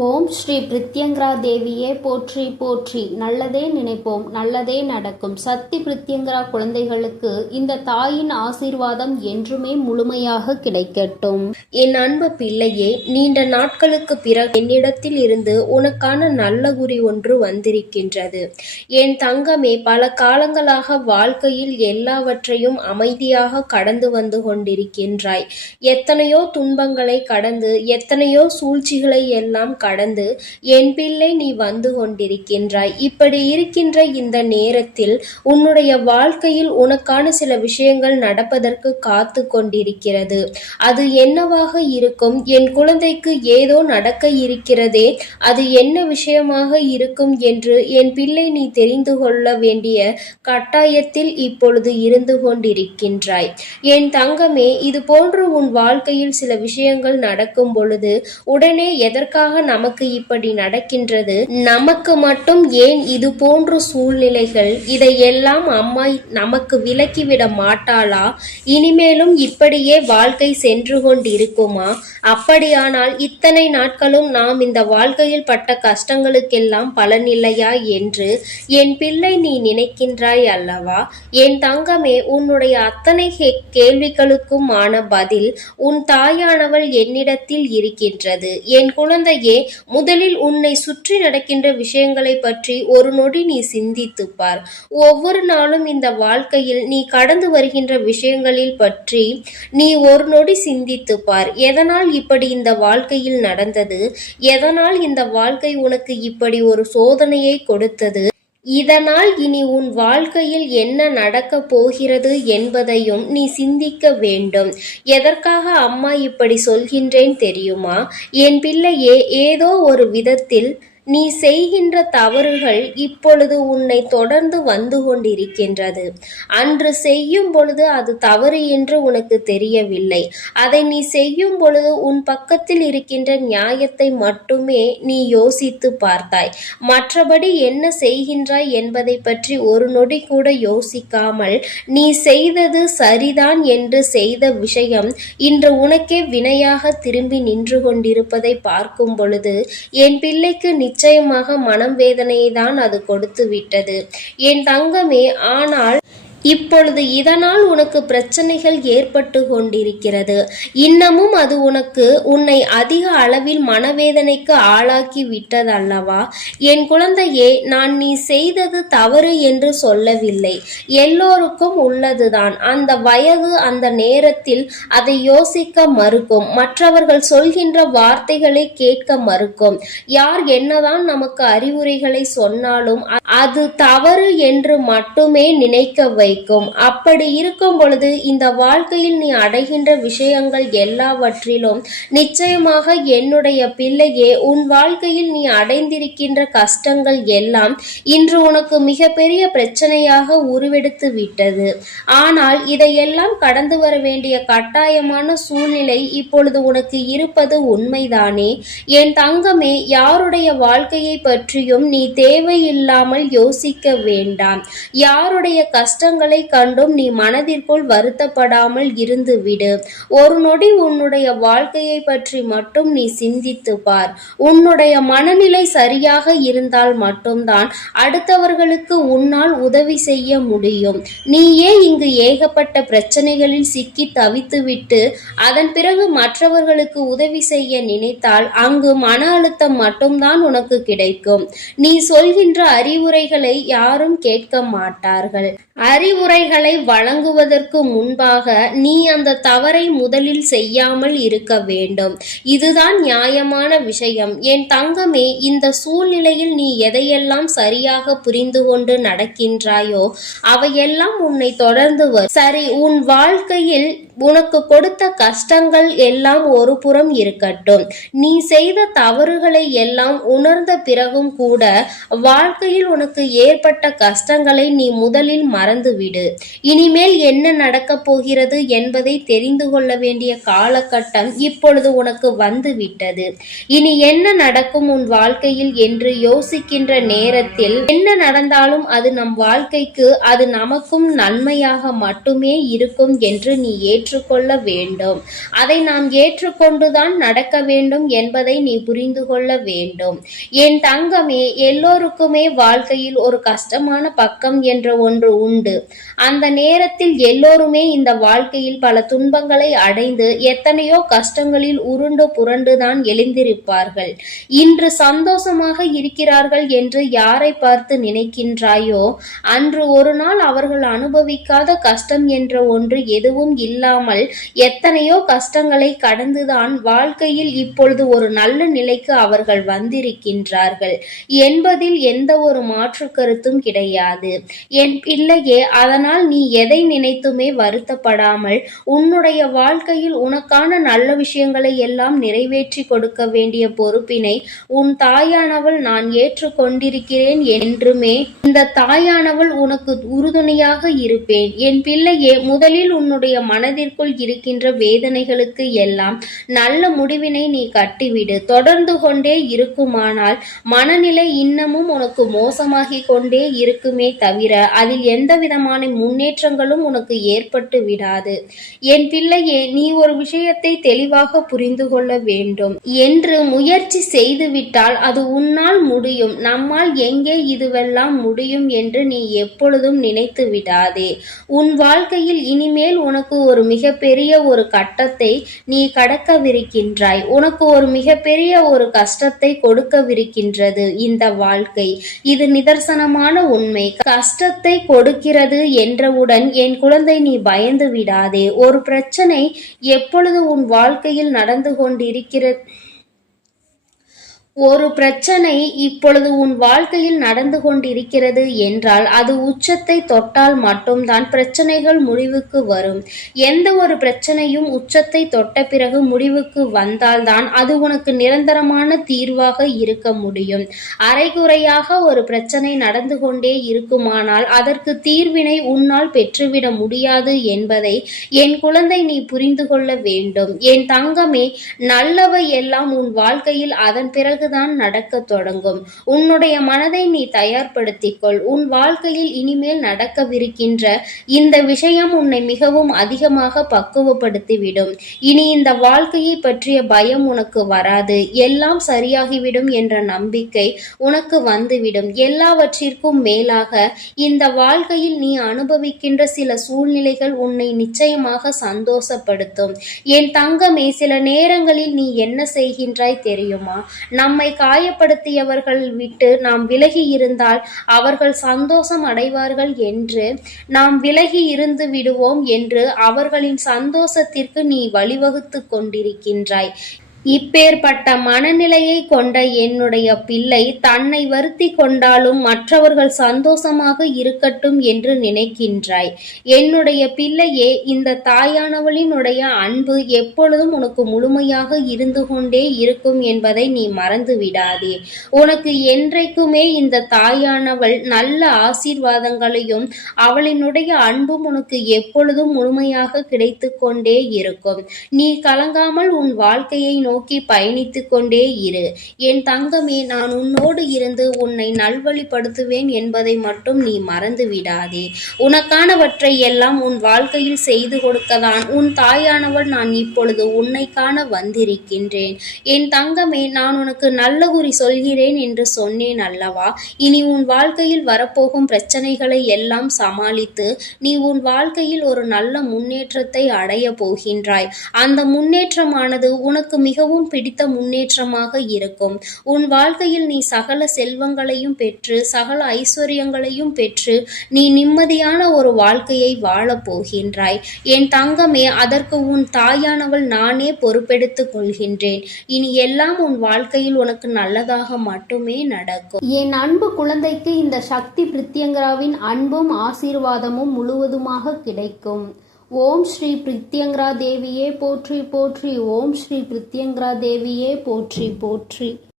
ஓம் ஸ்ரீ பிரித்யங்கரா தேவியே போற்றி போற்றி. நல்லதே நினைப்போம், நல்லதே நடக்கும். சக்தி பிரித்யங்கரா குழந்தைகளுக்கு இந்த தாயின் ஆசீர்வாதம் என்றுமே முழுமையாக கிடைக்கட்டும். என் அன்பு பிள்ளையே, நீண்ட நாட்களுக்கு பிறகு என்னிடத்தில் இருந்து உனக்கான நல்ல குறி ஒன்று வந்திருக்கின்றது. என் தங்கமே, பல காலங்களாக வாழ்க்கையில் எல்லாவற்றையும் அமைதியாக கடந்து வந்து கொண்டிருக்கின்றாய். எத்தனையோ துன்பங்களை கடந்து, எத்தனையோ சூழ்ச்சிகளை எல்லாம் கடந்து என் பிள்ளை நீ வந்து கொண்டிருக்கின்றாய். இப்படி இருக்கின்ற இந்த நேரத்தில் உன்னுடைய வாழ்க்கையில் உனக்கான சில விஷயங்கள் நடப்பதற்கு காத்து கொண்டிருக்கிறது. அது என்னவாக இருக்கும்? என் குழந்தைக்கு ஏதோ நடக்க இருக்கிறதே, அது என்ன விஷயமாக இருக்கும் என்று என் பிள்ளை நீ தெரிந்து கொள்ள வேண்டிய கட்டாயத்தில் இப்பொழுது இருந்து கொண்டிருக்கின்றாய். என் தங்கமே, இது போன்று உன் வாழ்க்கையில் சில விஷயங்கள் நடக்கும் பொழுது உடனே எதற்காக நமக்கு இப்படி நடக்கின்றது, நமக்கு மட்டும் ஏன் இது போன்ற சூழ்நிலைகள், இதையெல்லாம் அம்மா நமக்கு விலக்கிவிட மாட்டாளா? இனிமேலும் இப்படியே வாழ்க்கை சென்று கொண்டிருக்குமா? அப்படியானால் இத்தனை நாட்களும் நாம் இந்த வாழ்க்கையில் பட்ட கஷ்டங்களுக்கெல்லாம் பலனில்லையா என்று என் பிள்ளை நீ நினைக்கின்றாய் அல்லவா? என் தங்கமே, உன்னுடைய அத்தனை கேள்விகளுக்குமான பதில் உன் தாயானவள் என்னிடத்தில் இருக்கின்றது. என் குழந்தையே, முதலில் உன்னை சுற்றி நடக்கின்ற விஷயங்களை பற்றி ஒரு நொடி நீ சிந்தித்து பார். ஒவ்வொரு நாளும் இந்த வாழ்க்கையில் நீ கடந்து வருகின்ற விஷயங்களில் பற்றி நீ ஒரு நொடி சிந்தித்து பார். எதனால் இப்படி இந்த வாழ்க்கையில் நடந்தது? எதனால் இந்த வாழ்க்கை உனக்கு இப்படி ஒரு சோதனையை கொடுத்தது? இதனால் இனி உன் வாழ்க்கையில் என்ன நடக்கப் போகிறது என்பதையும் நீ சிந்திக்க வேண்டும். எதற்காக அம்மா இப்படி சொல்கின்றேன் தெரியுமா? என் பிள்ளையே, ஏதோ ஒரு விதத்தில் நீ செய்கின்ற தவறுகள் இப்பொழுது உன்னை தொடர்ந்து வந்து கொண்டிருக்கின்றது. அன்று செய்யும் பொழுது அது தவறு என்று உனக்கு தெரியவில்லை. அதை நீ செய்யும் பொழுது உன் பக்கத்தில் இருக்கின்ற நியாயத்தை மட்டுமே நீ யோசித்து பார்த்தாய். மற்றபடி என்ன செய்கின்றாய் என்பதை பற்றி ஒரு நொடி கூட யோசிக்காமல் நீ செய்தது சரிதான் என்று செய்த விஷயம் இன்று உனக்கே வினையாக திரும்பி நின்று கொண்டிருப்பதை பார்க்கும் பொழுது என் பிள்ளைக்கு நிச்சயமாக மனம் வேதனையை தான் அது கொடுத்து விட்டது. என் தங்கமே, ஆனால் இப்பொழுது இதனால் உனக்கு பிரச்சனைகள் ஏற்பட்டு கொண்டிருக்கிறது. இன்னமும் அது உன்னை அதிக அளவில் மனவேதனைக்கு ஆளாக்கி விட்டதல்லவா? என் குழந்தையே, நான் நீ செய்தது தவறு என்று சொல்லவில்லை. எல்லோருக்கும் உள்ளதுதான். அந்த வயது, அந்த நேரத்தில் அதை யோசிக்க மறுக்கும். மற்றவர்கள் சொல்கின்ற வார்த்தைகளை கேட்க மறுக்கும். யார் என்னதான் நமக்கு அறிவுரைகளை சொன்னாலும் அது தவறு என்று மட்டுமே நினைக்க வைக்கும். அப்படி இருக்கும் பொழுது இந்த வாழ்க்கையில் நீ அடைகின்ற விஷயங்கள் எல்லாவற்றிலும் நிச்சயமாக என்னுடைய பிள்ளையே, உன் வாழ்க்கையில் நீ அடைந்திருக்கின்ற கஷ்டங்கள் எல்லாம் இன்று உனக்கு மிகப்பெரிய பிரச்சனையாக உருவெடுத்து விட்டது. ஆனால் இதையெல்லாம் கடந்து வர வேண்டிய கட்டாயமான சூழ்நிலை இப்பொழுது உனக்கு இருப்பது உண்மைதானே? என் தங்கமே, யாருடைய வாழ்க்கையை பற்றியும் நீ தேவையில்லாமல் யோசிக்க வேண்டாம். யாருடைய கஷ்டங்களை கண்டும் நீ மனதிற்குள் வருத்தப்படாமல் இருந்து விடு. ஒரு நொடி உன்னுடைய வாழ்க்கையை பற்றி மட்டும் நீ சிந்தித்து பார். உன்னுடைய மனநிலை சரியாக இருந்தால் மட்டும்தான் அடுத்தவர்களுக்கு உன்னால் உதவி செய்ய முடியும். நீயே இங்கு ஏகப்பட்ட பிரச்சனைகளில் சிக்கி தவித்துவிட்டு அதன் பிறகு மற்றவர்களுக்கு உதவி செய்ய நினைத்தால் அங்கு மன அழுத்தம் மட்டும்தான் உனக்கு கிடைக்கும். நீ சொல்கின்ற அறிவுரைகளை யாரும் கேட்க மாட்டார்கள். அறிவுரைகளை வழங்குவதற்கு முன்பாக நீ அந்த தவறை முதலில் செய்யாமல் இருக்க வேண்டும். இதுதான் நியாயமான விஷயம். என் தங்கமே, இந்த சூழ்நிலையில் நீ எதையெல்லாம் சரியாக புரிந்து கொண்டு நடக்கின்றாயோ அவையெல்லாம் உன்னை தொடர்ந்து வரும். சரி, உன் வாழ்க்கையில் உனக்கு கொடுத்த கஷ்டங்கள் எல்லாம் ஒரு புறம் இருக்கட்டும். நீ செய்த தவறுகளை எல்லாம் உணர்ந்த பிறகும் கூட வாழ்க்கையில் உனக்கு ஏற்பட்ட கஷ்டங்களை நீ முதலில் மறந்துவிடு. இனிமேல் என்ன நடக்கப் போகிறது என்பதை தெரிந்து கொள்ள வேண்டிய காலகட்டம் இப்பொழுது உனக்கு வந்து விட்டது. இனி என்ன நடக்கும் உன் வாழ்க்கையில் என்று யோசிக்கின்ற நேரத்தில் என்ன நடந்தாலும் அது நம் வாழ்க்கைக்கு, அது நமக்கும் நன்மையாக மட்டுமே இருக்கும் என்று நீ ஏற்று ஏற்றுக்கொள்ள வேண்டும். அதை நாம் ஏற்றுக்கொண்டுதான் நடக்க வேண்டும் என்பதை நீ புரிந்து கொள்ள வேண்டும். என் தங்கமே, எல்லோருக்குமே வாழ்க்கையில் ஒரு கஷ்டமான பக்கம் என்ற ஒன்று உண்டு. அந்த நேரத்தில் எல்லோருமே இந்த வாழ்க்கையில் பல துன்பங்களை அடைந்து எத்தனையோ கஷ்டங்களில் உருண்டு புரண்டுதான் எழுந்திருப்பார்கள். இன்று சந்தோஷமாக இருக்கிறார்கள் என்று யாரை பார்த்து நினைக்கின்றாயோ, அன்று ஒரு நாள் அவர்கள் அனுபவிக்காத கஷ்டம் என்ற ஒன்று எதுவும் இல்லாமல் எத்தனையோ கஷ்டங்களை கடந்துதான் வாழ்க்கையில் இப்பொழுது ஒரு நல்ல நிலைக்கு அவர்கள் வந்திருக்கின்றார்கள் என்பதில் எந்த ஒரு மாற்று கருத்தும் கிடையாது. என் பிள்ளையே, அதனால் நீ எதை நினைத்துமே வருத்தப்படாமல் உன்னுடைய வாழ்க்கையில் உனக்கான நல்ல விஷயங்களை எல்லாம் நிறைவேற்றி கொடுக்க வேண்டிய பொறுப்பினை உன் தாயானவள் நான் ஏற்றுக்கொண்டிருக்கிறேன் என்றுமே இந்த தாயானவள் உனக்கு உறுதுணையாக இருப்பேன். என் பிள்ளையே, முதலில் உன்னுடைய மனதிற்குள் இருக்கின்ற வேதனைகளுக்கு எல்லாம் நல்ல முடிவினை நீ கட்டிவிடு. தொடர்ந்து கொண்டே இருக்குமானால் மனநிலை இன்னமும் உனக்கு மோசமாகிக் கொண்டே இருக்குமே தவிர அதில் எந்த விதமான முன்னேற்றங்களும் உனக்கு ஏற்பட்டு விடாது. என் பிள்ளையே, நீ ஒரு விஷயத்தை தெளிவாக புரிந்து கொள்ள வேண்டும். என்று முயற்சி செய்துவிட்டால் அது உன்னால் முடியும், நம்மால் எங்கே இதுவெல்லாம் முடியும் என்று நீ எப்பொழுதும் நினைத்து விடாதே. உன் வாழ்க்கையில் இனிமேல் உனக்கு ஒரு மிகப்பெரிய ஒரு கட்டத்தை நீ கடக்கவிருக்கின்றாய். உனக்கு ஒரு மிகப்பெரிய ஒரு கஷ்டத்தை கொடுக்கவிருக்கின்றது இந்த வாழ்க்கை. இது நிதர்சனமான உண்மை. கஷ்டத்தை கொடுக்கிறது என்றவுடன் என் குழந்தை நீ பயந்து விடாதே. ஒரு பிரச்சனை எப்பொழுது உன் வாழ்க்கையில் நடந்து கொண்டிருக்கிறது ஒரு பிரச்சனை இப்பொழுது உன் வாழ்க்கையில் நடந்து கொண்டிருக்கிறது என்றால் அது உச்சத்தை தொட்டால் மட்டும்தான் பிரச்சனைகள் முடிவுக்கு வரும். எந்த ஒரு பிரச்சனையும் உச்சத்தை தொட்ட பிறகு முடிவுக்கு வந்தால்தான் அது உனக்கு நிரந்தரமான தீர்வாக இருக்க முடியும். அரைகுறையாக ஒரு பிரச்சனை நடந்து கொண்டே இருக்குமானால் அதற்கு தீர்வினை உன்னால் பெற்றுவிட முடியாது என்பதை என் குழந்தை நீ புரிந்து கொள்ள வேண்டும். என் தங்கமே, நல்லவை எல்லாம் உன் வாழ்க்கையில் அதன் பிறகு தான் நடக்க தொடங்கும். உன்னுடைய மனதை நீ தயார்படுத்திக்கொள். உன் வாழ்க்கையில் இனிமேல் நடக்கவிருக்கின்ற இந்த விஷயம் உன்னை மிகவும் அதிகமாக பக்குவப்படுத்திவிடும். இனி இந்த வாழ்க்கையை பற்றிய பயம் உனக்கு வராது. எல்லாம் சரியாகிவிடும் என்ற நம்பிக்கை உனக்கு வந்துவிடும். எல்லாவற்றிற்கும் மேலாக இந்த வாழ்க்கையில் நீ அனுபவிக்கின்ற சில சூழ்நிலைகள் உன்னை நிச்சயமாக சந்தோஷப்படுத்தும். என் தங்கமே, சில நேரங்களில் நீ என்ன செய்கின்றாய் தெரியுமா? நம்மை காயப்படுத்தியவர்கள் விட்டு நாம் விலகி இருந்தால் அவர்கள் சந்தோஷம் அடைவார்கள் என்று நாம் விலகி இருந்து விடுவோம் என்று அவர்களின் சந்தோஷத்திற்கு நீ வழிவகுத்து கொண்டிருக்கின்றாய். இப்பேற்பட்ட மனநிலையை கொண்ட என்னுடைய பிள்ளை தன்னை வருத்தி கொண்டாலும் மற்றவர்கள் சந்தோஷமாக இருக்கட்டும் என்று நினைக்கின்றாய். என்னுடைய பிள்ளையே, இந்த தாயானவளினுடைய அன்பு எப்பொழுதும் உனக்கு முழுமையாக இருந்து கொண்டே இருக்கும் என்பதை நீ மறந்து விடாதே. உனக்கு என்றைக்குமே இந்த தாயானவள் நல்ல ஆசீர்வாதங்களையும் அவளினுடைய அன்பும் உனக்கு எப்பொழுதும் முழுமையாக கிடைத்து கொண்டே இருக்கும். நீ கலங்காமல் உன் வாழ்க்கையை நோக்கி பயணித்துக் கொண்டே இரு. என் தங்கமே, நான் உன்னோடு இருந்து உன்னை நல்வழிப்படுத்துவேன் என்பதை மட்டும் நீ மறந்து விடாதே. உனக்கானவற்றை எல்லாம் உன் வாழ்க்கையில் செய்து கொடுக்கதான் உன் தாயானவள் நான் இப்பொழுது உன்னை காண வந்திருக்கின்றேன். என் தங்கமே, நான் உனக்கு நல்ல குறி சொல்கிறேன் என்று சொன்னேன் அல்லவா? இனி உன் வாழ்க்கையில் வரப்போகும் பிரச்சனைகளை எல்லாம் சமாளித்து நீ உன் வாழ்க்கையில் ஒரு நல்ல முன்னேற்றத்தை அடைய போகின்றாய். அந்த முன்னேற்றமானது உனக்கு மிகவும் பிடித்த முன்னேற்றமாக இருக்கும். உன் வாழ்க்கையில் நீ சகல செல்வங்களையும் பெற்று சகல ஐஸ்வர்யங்களையும் பெற்று நீ நிம்மதியான ஒரு வாழ்க்கையை வாழப் போகின்றாய். என் தங்கமே, அதற்கு உன் தாயானவள் நானே பொறுப்பெடுத்துக் கொள்கின்றேன். இனி எல்லாம் உன் வாழ்க்கையில் உனக்கு நல்லதாக மட்டுமே நடக்கும். என் அன்பு குழந்தைக்கு இந்த சக்தி பிரித்யங்கராவின் அன்பும் ஆசீர்வாதமும் முழுவதுமாக கிடைக்கும். ஓம் ஸ்ரீ பிரித்யங்கரா தேவியே போற்றி போற்றி. ஓம் ஸ்ரீ பிரித்யங்கரா தேவியே போற்றி போற்றி.